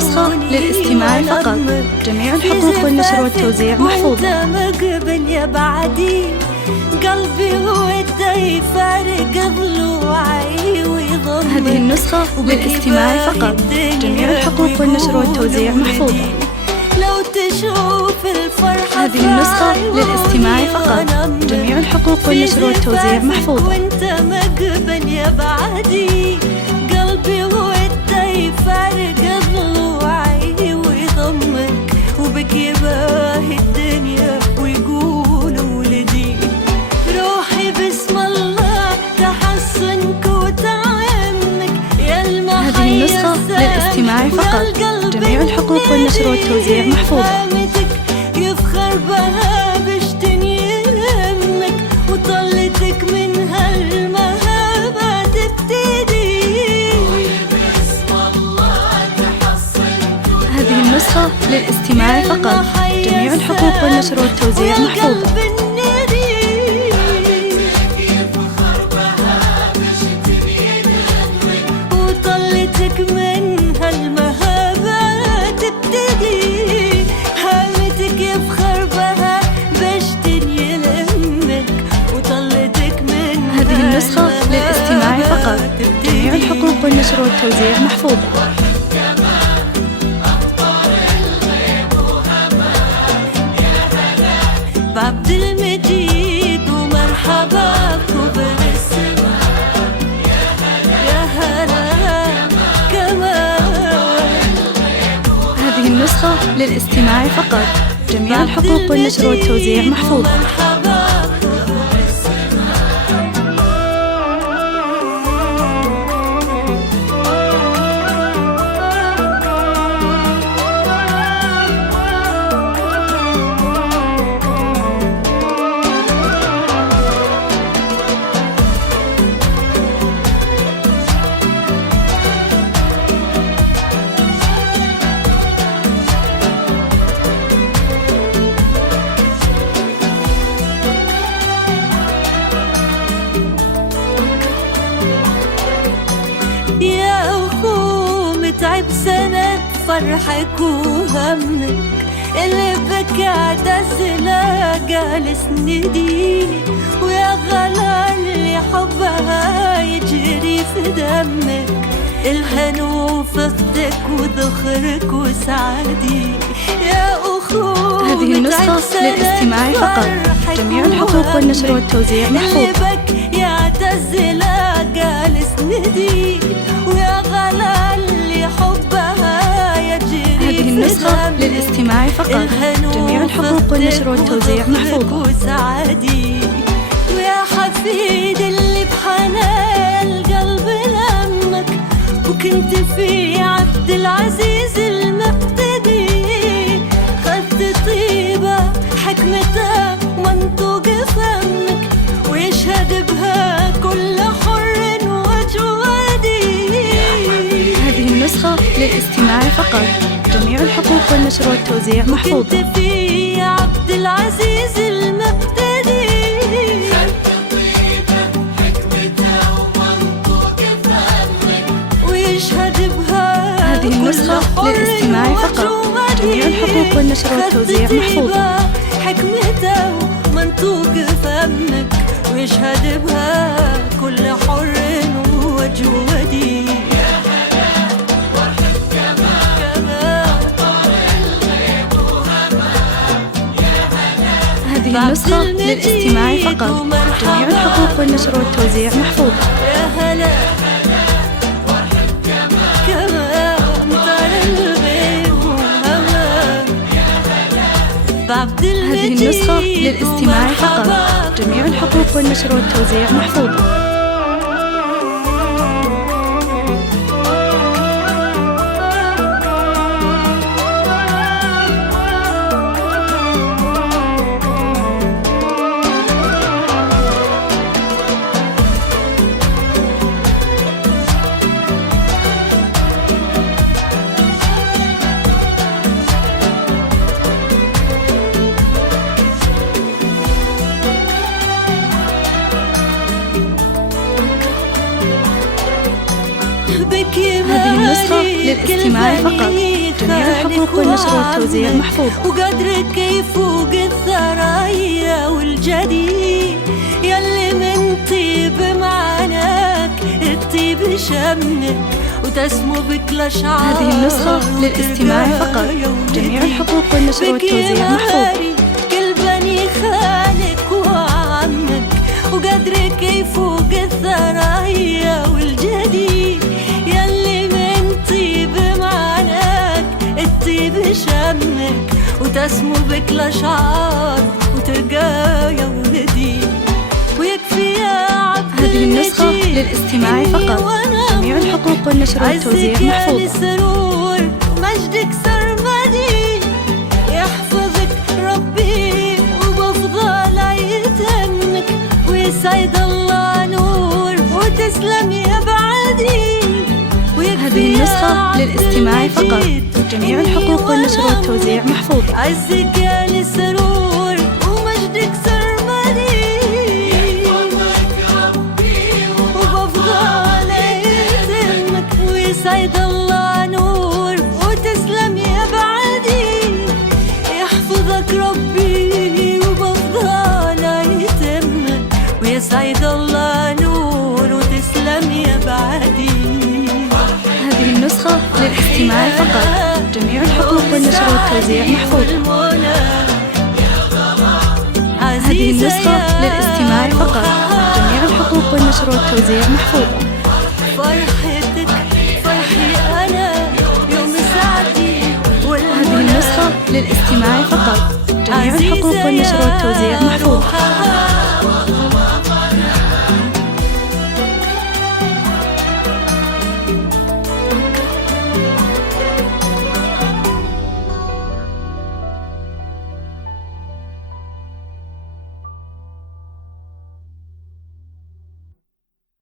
النسخة للاستماع فقط. جميع الحقوق والنشر والتوزيع محفوظة. يا بعدي قلبي وده يفارق ضلوعي ويضم. هذه النسخة للاستماع فقط. جميع الحقوق والنشر والتوزيع محفوظة. لو تشوف الفرحة هذه النسخة للاستماع فقط. جميع الحقوق والنشر والتوزيع محفوظة. وانت مقبل يا بعدي قلبي وده يفارق ضلوعي ويضمك وبك يباهي الدنيا ويقول ولدي روحي بسم الله تحصنك وتعمك يا المحيا. هذه النسخة للاستماع فقط. جميع الحقوق والنشر والتوزيع محفوظة. يفخر بها بشتني لمك وطلتك من هالمهابة تبتدي بسم الله تحصنك. هذه النسخة للاستماع فقط. جميع الحقوق والنشر والتوزيع محفوظة. وطلتك من هالمهابة تبتدي هامتك يفخر بها بشتني لمك وطلتك من. هذه النسخة للاستماع فقط. جميع الحقوق والنشر والتوزيع محفوظة. بعبد المجيد ومرحبا كبر السماء يا هلا كمان. هذه النسخة للاستماع فقط. جميع الحقوق والنشر والتوزيع محفوظة. يا أخو متعب سنة فرحك وهمك اللي بكى عتزلة جالس ندي ويا غلا اللي حبها يجري في دمك الهنو فختك وذخرك وسعدي يا أخو. هذه النسخة للاستماع فقط. جميع الحقوق والنشر والتوزيع محفوظة. يا عتزلة جالس ندي ويا غلا اللي حبها يجري. هذه النسخة للاستماع فقط. جميع الحقوق والنشر والتوزيع محفوظة. وسعدي ويا حفيد اللي بحنان القلب لمك وكنت في عبد العزيز المقتدي خذت طيبة حكمته ومنطوق فمك ويشهد بها كل حر وجوادي. هذه النسخة للاستماع فقط. جميع الحقوق والنشر والتوزيع محفوظة. كنت في عبد العزيز المقتدي ويشهد بها. هذه النسخة للاستماع فقط. جميع الحقوق والنشر والتوزيع محفوظة. حكمته ومنطوق فمك ويشهد بها كل حر وجودي. هذه النسخة للاستماع فقط. جميع الحقوق والنشر والتوزيع محفوظة. يا هلا كمان طال الغيب وهما. هذه النسخة للاستماع فقط. جميع الحقوق والنشر والتوزيع محفوظة. هذه النسخة للاستماع فقط. جميع الحقوق والنشر والتوزيع محفوظة. وقدرك يفوق الثرايا والجدي يلي من طيب معناك الطيب شمك وتسمو بك الأشعار. هذه النسخة للاستماع فقط. جميع الحقوق والنشر والتوزيع محفوظة. كل بني خالك وعمك وقدرك يفوق الثرايا والجدي يلي من طيب معناك الطيب شمك وتسمو بك الأشعار وترقى يا ولدي ويكفي يا عبد هذه النسخة للاستماع فقط. جميع الحقوق والنشر والتوزيع محفوظة. سرور مجدك سرمدي يحفظك ربي وبفضل يتمك ويسعد الله نور وتسلم يا بعدي. هذه النسخة للاستماع فقط. جميع الحقوق والنشر والتوزيع محفوظة. عزك يا لسرور ومجدك سرمدي وبفضل يتمك ويسعد الله نور وتسلم يا بعدي. يحفظك ربي وبفضل يتمك ويسعد الله نور وتسلم يا بعدي. هذه النسخة للاستماع فقط. جميع الحقوق والنشر والتوزيع محفوظة. هذه النسخة للاستماع فقط. جميع الحقوق والنشر والتوزيع محفوظة. فرحتك فرحي أنا يوم سعدي. هذه النسخة للاستماع فقط. جميع الحقوق والنشر والتوزيع محفوظة.